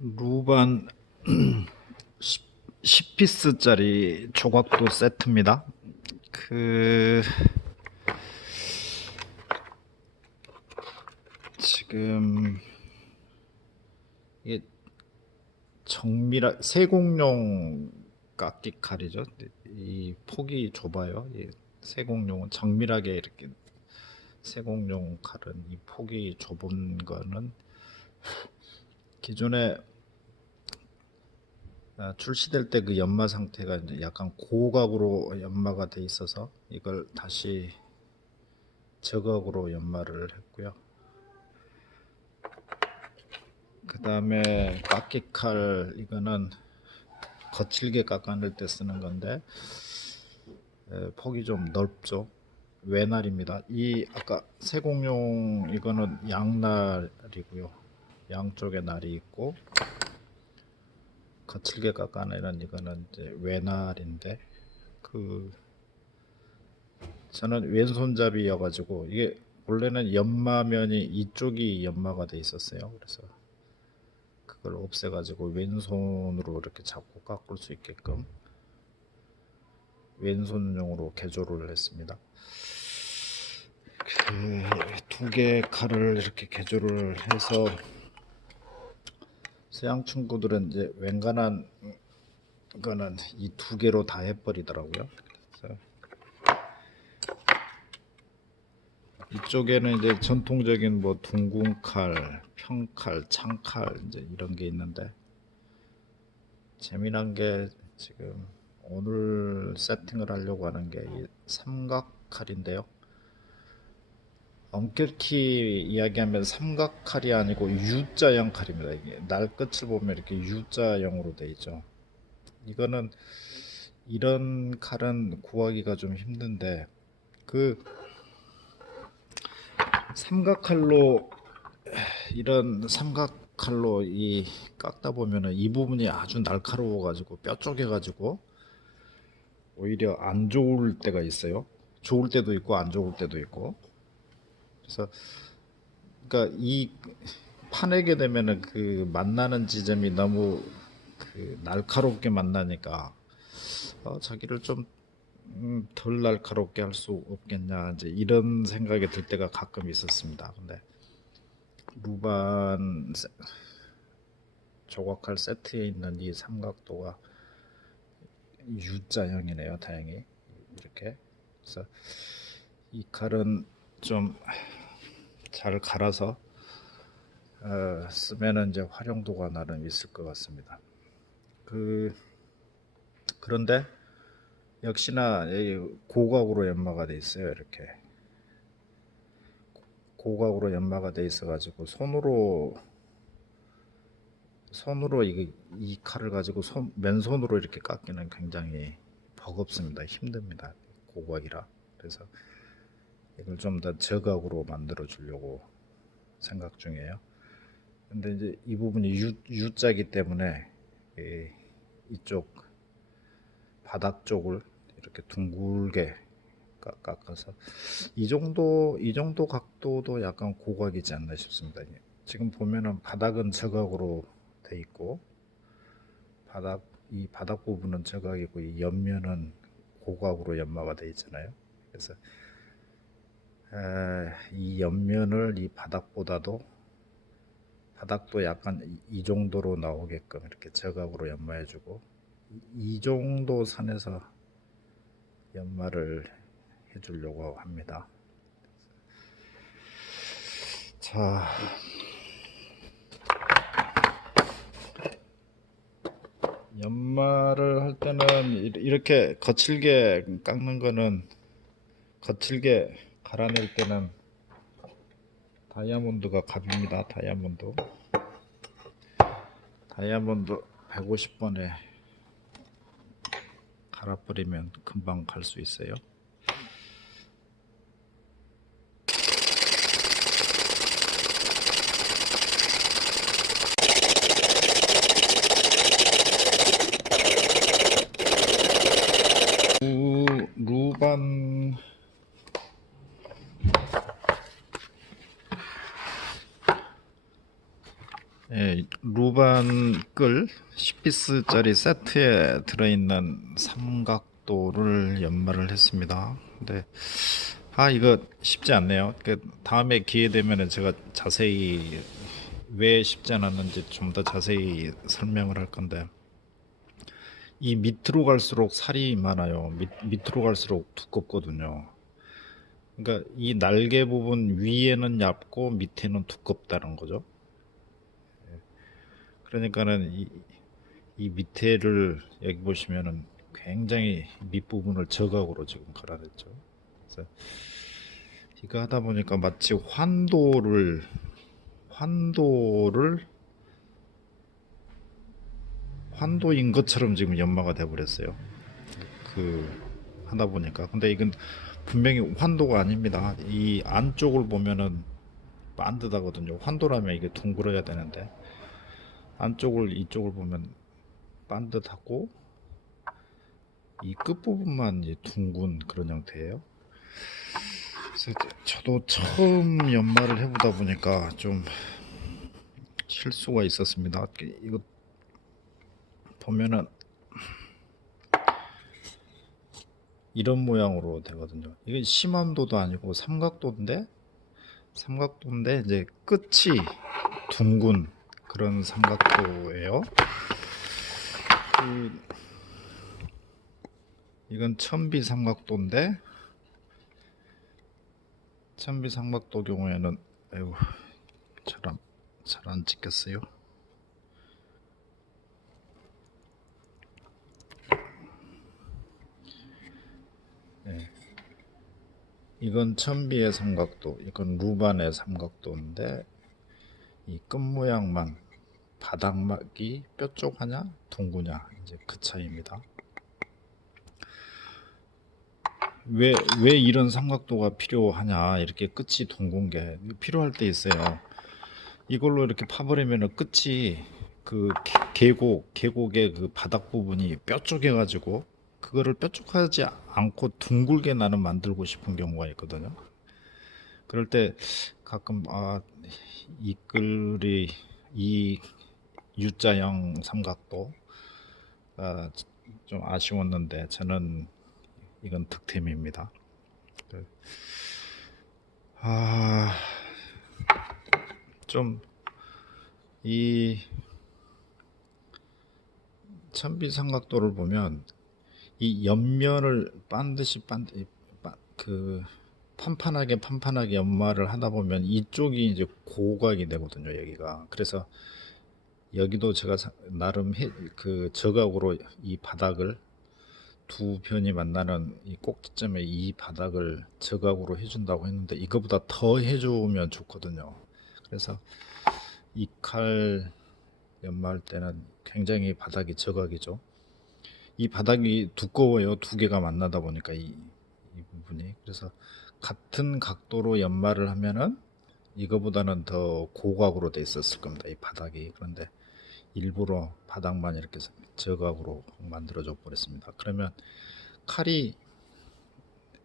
루반 10피스짜리 조각도 세트입니다. 그 지금 이게 정밀하 세공용 깎기 칼이죠. 이 폭이 좁아요. 이 세공용은 정밀하게 이렇게 세공용 칼은 이 폭이 좁은 거는 기존에 아, 출시될 때 그 연마 상태가 이제 약간 고각으로 연마가 돼 있어서 이걸 다시 저각으로 연마를 했고요. 그 다음에 깎기칼 이거는 거칠게 깎아낼 때 쓰는 건데 에, 폭이 좀 넓죠. 외날입니다. 이 아까 세공용 이거는 양날이고요. 양쪽에 날이 있고 거칠게 깎아내는 이거는 이제 외날인데 그 저는 왼손잡이여 가지고 이게 원래는 연마면이 이쪽이 연마가 돼 있었어요. 그래서 그걸 없애 가지고 왼손으로 이렇게 잡고 깎을 수 있게끔 왼손용으로 개조를 했습니다. 그 두 개 칼을 이렇게 개조를 해서 서양 친구들은 이제 웬간한 거는 이 두 개로 다 해버리더라고요. 이쪽에는 이제 전통적인 뭐 둥근 칼, 평칼, 창칼 이제 이런 게 있는데 재미난 게 지금 오늘 세팅을 하려고 하는 게이 삼각칼인데요. 엄격히 이야기하면 삼각칼이 아니고 U자형 칼입니다. 이게 날 끝을 보면 이렇게 U자형으로 돼 있죠. 이거는 이런 칼은 구하기가 좀 힘든데 그 삼각칼로 이런 삼각칼로 이 깎다 보면은 이 부분이 아주 날카로워 가지고 뼈 쪼개 가지고 오히려 안 좋을 때가 있어요. 좋을 때도 있고 안 좋을 때도 있고. 그래서 그러니까 이 파내게 되면은 그 만나는 지점이 너무 그 날카롭게 만나니까 어, 자기를 좀 음, 덜 날카롭게 할 수 없겠냐 이제 이런 생각이 들 때가 가끔 있었습니다. 근데 루반 세- 조각칼 세트에 있는 이 삼각도가 U자형이네요. 다행히 이렇게 그래서 이 칼은 좀 잘 갈아서 어, 쓰면은 이제 활용도가 나름 있을 것 같습니다. 그 그런데 역시나 이 고각으로 연마가 돼 있어요. 이렇게 고각으로 연마가 돼 있어 가지고 손으로 손으로 이, 이 칼을 가지고 손, 맨손으로 이렇게 깎기는 굉장히 버겁습니다. 힘듭니다. 고각이라. 그래서 이걸 좀 더 저각으로 만들어 주려고 생각 중이에요. 근데 이제 이 부분이 U, U자기 때문에 이, 이쪽 바닥 쪽을 이렇게 둥글게 깎- 깎아서 이 정도 이 정도 각도도 약간 고각이지 않나 싶습니다. 지금 보면은 바닥은 저각으로 돼 있고 바닥 이 바닥 부분은 저각이고 이 옆면은 고각으로 연마가 돼 있잖아요. 그래서 에, 이 옆면을 이 바닥보다도 바닥도 약간 이, 이 정도로 나오게끔 이렇게 저각으로 연마해 주고 이, 이 정도 선에서 연마를 해 주려고 합니다. 자, 연마를 할 때는 이- 이렇게 거칠게 깎는 거는 거칠게 갈아낼 때는 다이아몬드가 갑입니다. 다이아몬드. 다이아몬드 150번에 갈아버리면 금방 갈 수 있어요. 루, 루반 예, 루반 끌 10피스짜리 세트에 들어있는 삼각도를 연마를 했습니다. 근데 아 이거 쉽지 않네요. 그 다음에 기회 되면은 제가 자세히 왜 쉽지 않았는지 좀 더 자세히 설명을 할 건데 이 밑으로 갈수록 살이 많아요. 밑, 밑으로 갈수록 두껍거든요. 그러니까 이 날개 부분 위에는 얇고 밑에는 두껍다는 거죠. 그러니까는 이, 이 밑에를 여기 보시면은 굉장히 밑부분을 저각으로 지금 갈아냈죠. 그래서 이거 하다 보니까 마치 환도를 환도를 환도인 것처럼 지금 연마가 돼 버렸어요. 그 하다 보니까 근데 이건 분명히 환도가 아닙니다. 이 안쪽을 보면은 반듯하거든요. 환도라면 이게 둥그러야 되는데 안쪽을 이쪽을 보면 반듯하고 이 끝부분만 이제 둥근 그런 형태예요. 저도 처음 연마를 해보다 보니까 좀 실수가 있었습니다. 이거 보면은 이런 모양으로 되거든요. 이게 심함도도 아니고 삼각도인데 삼각도인데 이제 끝이 둥근 그런 삼각도예요. 그 이건 천비 삼각도인데 천비 삼각도 경우에는 아이고 잘안 잘안 찍혔어요. 네. 이건 천비의 삼각도, 이건 루반의 삼각도인데 이 끝 모양만 바닥막이 뾰족하냐 둥그냐 이제 그 차이입니다. 왜, 왜 이런 삼각도가 필요하냐 이렇게 끝이 둥근 게 필요할 때 있어요. 이걸로 이렇게 파버리면 끝이 그 계- 계곡 계곡의 그 바닥 부분이 뾰족해 가지고 그거를 뾰족하지 않고 둥글게 나는 만들고 싶은 경우가 있거든요. 그럴 때 가끔 아 이 글이 이 U자형 삼각도가 좀 아쉬웠는데 저는 이건 득템입니다. 그, 아, 좀, 이, 천비 삼각도를 보면, 이 옆면을 반드시 반, 이 반- 그, 판판하게 판판하게 연마를 하다 보면 이쪽이 이제 고각이 되거든요, 여기가. 그래서 여기도 제가 사- 나름 해, 그 저각으로 이 바닥을 두 편이 만나는 이 꼭지점에 이 바닥을 저각으로 해준다고 했는데 이거보다 더 해주면 좋거든요. 그래서 이 칼 연마할 때는 굉장히 바닥이 저각이죠. 이 바닥이 두꺼워요. 두 개가 만나다 보니까 이, 이 부분이 그래서 같은 각도로 연마를 하면은 이거보다는 더 고각으로 돼 있었을 겁니다. 이 바닥이 그런데 일부러 바닥만 이렇게 저각으로 만들어져 버렸습니다. 그러면 칼이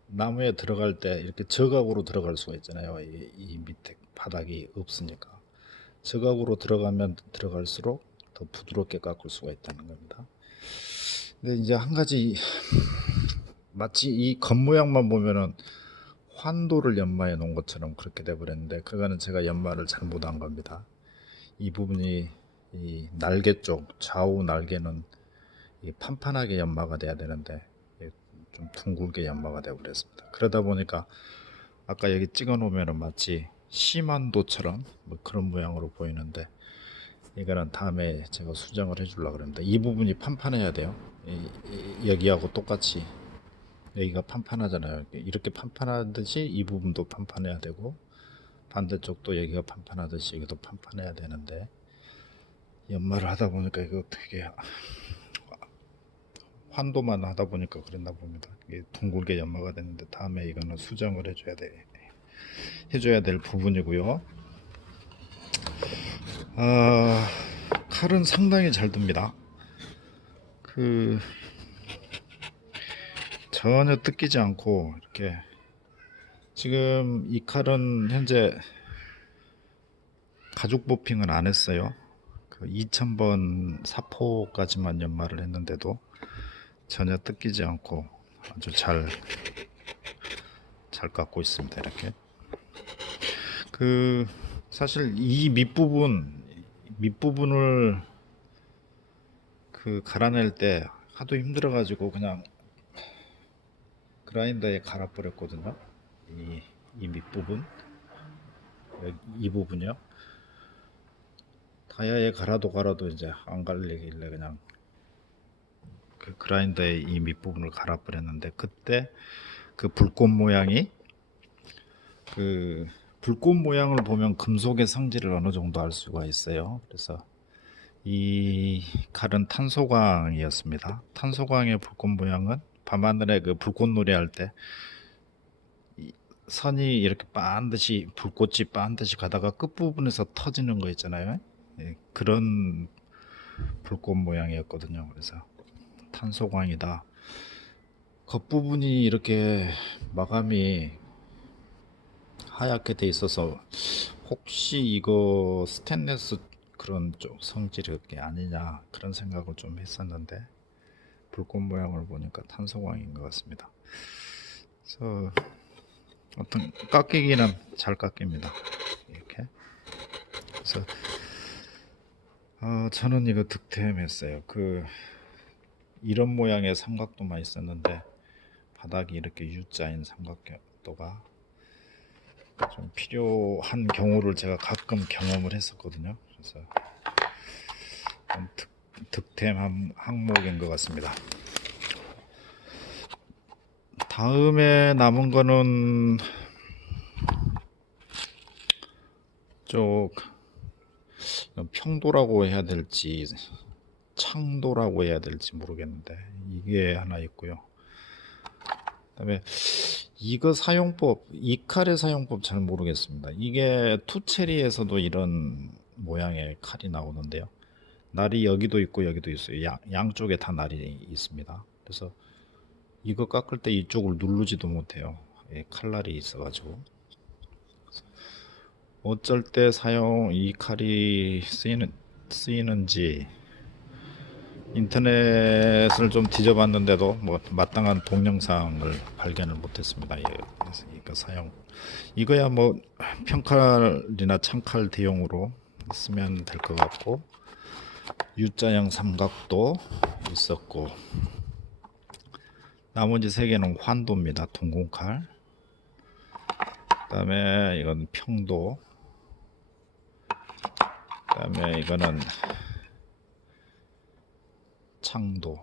나무에 들어갈 때 이렇게 저각으로 들어갈 수가 있잖아요. 이, 이 밑에 바닥이 없으니까 저각으로 들어가면 들어갈수록 더 부드럽게 깎을 수가 있다는 겁니다. 근데 이제 한 가지 마치 이 겉모양만 보면은 환도를 연마해 놓은 것처럼 그렇게 돼 버렸는데 그거는 제가 연마를 잘못한 겁니다. 이 부분이 이 날개 쪽 좌우 날개는 이 판판하게 연마가 돼야 되는데 이좀 둥글게 연마가 되어 버렸습니다. 그러다 보니까 아까 여기 찍어 놓으면은 마치 심한도처럼 뭐 그런 모양으로 보이는데 이거는 다음에 제가 수정을 해 주려고 그럽니다. 이 부분이 판판해야 돼요. 이- 이- 여기하고 똑같이 여기가 판판하잖아요. 이렇게 판판하듯이 이 부분도 판판해야 되고 반대쪽도 여기가 판판하듯이 여기도 판판해야 되는데 연마를 하다 보니까 이거 되게 환도만 하다 보니까 그랬나 봅니다. 이게 둥글게 연마가 됐는데 다음에 이거는 수정을 해줘야 돼 해줘야 될 부분이고요. 아 칼은 상당히 잘 듭니다. 그 전혀 뜯기지 않고 이렇게 지금 이 칼은 현재 가죽 보핑을 안 했어요. 그그 2000번 사포까지만 연마를 했는데도 전혀 뜯기지 않고 아주 잘, 잘 깎고 있습니다. 이렇게. 그, 사실 이 밑부분, 밑부분을 그 갈아낼 때 하도 힘들어 가지고 그냥 그라인더에 갈아버렸거든요. 이, 이 밑부분. 이 부분이요. 타이어에 갈아도 갈아도 이제 안 갈리길래 그냥 그 그라인더의 이 밑부분을 갈아버렸는데 그때 그 불꽃 모양이 그 불꽃 모양을 보면 금속의 성질을 어느 정도 알 수가 있어요. 그래서 이 칼은 탄소광이었습니다. 탄소광의 불꽃 모양은 밤하늘에 그 불꽃놀이 할 때 선이 이렇게 반드시 불꽃이 반드시 가다가 끝부분에서 터지는 거 있잖아요. 예, 그런 불꽃 모양이었거든요. 그래서 탄소광이다. 겉부분이 이렇게 마감이 하얗게 돼 있어서 혹시 이거 스테인레스 그런 쪽 성질이 게 아니냐 그런 생각을 좀 했었는데 불꽃 모양을 보니까 탄소광인 것 같습니다. 그래서 어떤 깎이기는 잘 깎입니다. 이렇게. 그래서 어, 저는 이거 득템했어요. 그 이런 모양의 삼각도만 있었는데 바닥이 이렇게 U자인 삼각도가 좀 필요한 경우를 제가 가끔 경험을 했었거든요. 그래서 좀 득, 득템 항- 항목인 것 같습니다. 다음에 남은 거는 쪽 평도라고 해야 될지 창도라고 해야 될지 모르겠는데 이게 하나 있고요. 그다음에 이거 사용법, 이 칼의 사용법 잘 모르겠습니다. 이게 투체리에서도 이런 모양의 칼이 나오는데요. 날이 여기도 있고 여기도 있어요. 양, 양쪽에 다 날이 있습니다. 그래서 이거 깎을 때 이쪽을 누르지도 못해요. 예, 칼날이 있어가지고. 어쩔 때 사용 이 칼이 쓰이는 쓰이는지 인터넷을 좀 뒤져봤는데도 뭐 마땅한 동영상을 발견을 못했습니다. 예, 이거 사용 이거야 뭐 평칼이나 창칼 대용으로 쓰면 될 것 같고 U자형 삼각도 있었고 나머지 세 개는 환도입니다. 동공칼. 그다음에 이건 평도. 그다음에 이거는 창도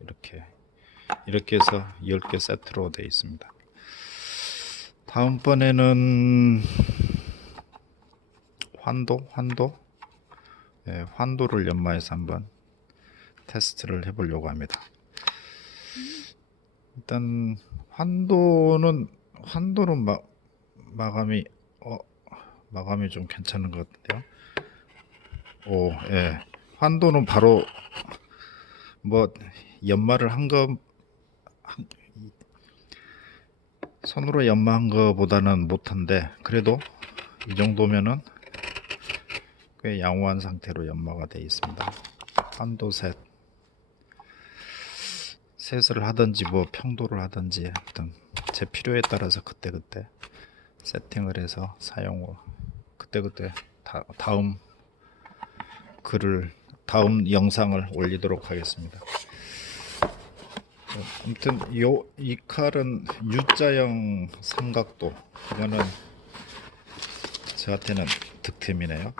이렇게 이렇게 해서 10개 세트로 되어 있습니다. 다음번에는 환도 환도 예, 환도를 연마해서 한번 테스트를 해보려고 합니다. 일단 환도는 환도는 마, 마감이 어 마감이 좀 괜찮은 것 같은데요. 오, 예. 환도는 바로 뭐 연마를 한거 손으로 연마한 거보다는 못한데 그래도 이 정도면은 꽤 양호한 상태로 연마가 되어 있습니다. 환도 셋 셋을 하든지 뭐 평도를 하든지 제 필요에 따라서 그때그때 세팅을 해서 사용을 그때그때 다, 다음 글을 다음 영상을 올리도록 하겠습니다. 아무튼 요 이 칼은 U자형 삼각도 이거는 저한테는 득템이네요.